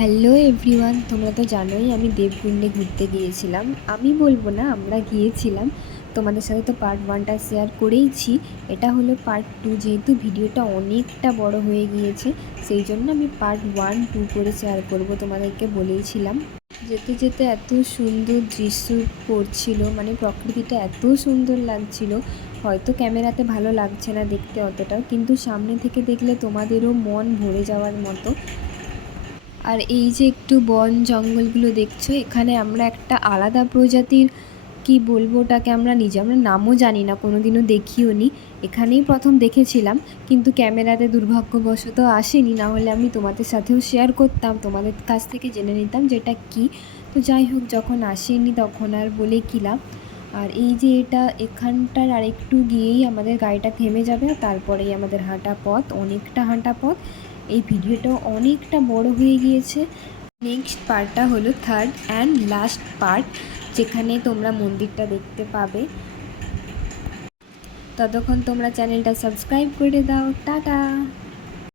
Hello everyone, তোমরা তো জানোই আমি দেবকুণ্ডে ঘুরতে গিয়েছিলাম। আমি বলবো না, আমরা গিয়েছিলাম। তোমাদের সাথে তো পার্ট 1টা শেয়ার করেইছি। এটা হলো পার্ট 2, যেহেতু ভিডিওটা অনেকটা বড় হয়ে গিয়েছে সেই জন্য আমি পার্ট 1, 2 করে শেয়ার করব। তোমাদেরকে বলেইছিলাম। যেতে যেতে এত সুন্দর দৃশ্য পড়ছিল, মানে প্রকৃতিটা এত সুন্দর লাগছিল। হয়তো ক্যামেরাতে ভালো লাগছে না দেখতে অতটাও, কিন্তু সামনে থেকে দেখলে তোমাদেরও মন ভরে যাওয়ার মতো। আর এই যে একটু বন জঙ্গলগুলো দেখছো, এখানে আমরা একটা আলাদা প্রজাতির, কি বলবো ওটাকে, আমরা নামও জানি না, কোনো দিনও দেখিও নি। এখানেই প্রথম দেখেছিলাম, কিন্তু ক্যামেরাতে দুর্ভাগ্যবশত আসেনি, না হলে আমি তোমাদের সাথেও শেয়ার করতাম, তোমাদের কাছ থেকে জেনে নিতাম যেটা কি। তো যাই হোক, যখন আসেনি তখন আর বলে কী লাভ। আর এই যে এখানটার আর একটু গিয়েই আমাদের গাড়িটা থেমে যাবে, আর তারপরেই আমাদের হাঁটা পথ, অনেকটা হাঁটা পথ। এই ভিডিওটাও অনেকটা বড় হয়ে গিয়েছে। নেক্সট পার্টটা হলো থার্ড অ্যান্ড লাস্ট পার্ট, যেখানে তোমরা মন্দিরটা দেখতে পাবে। ততক্ষণ তোমরা চ্যানেলটা সাবস্ক্রাইব করে দাও। টাটা।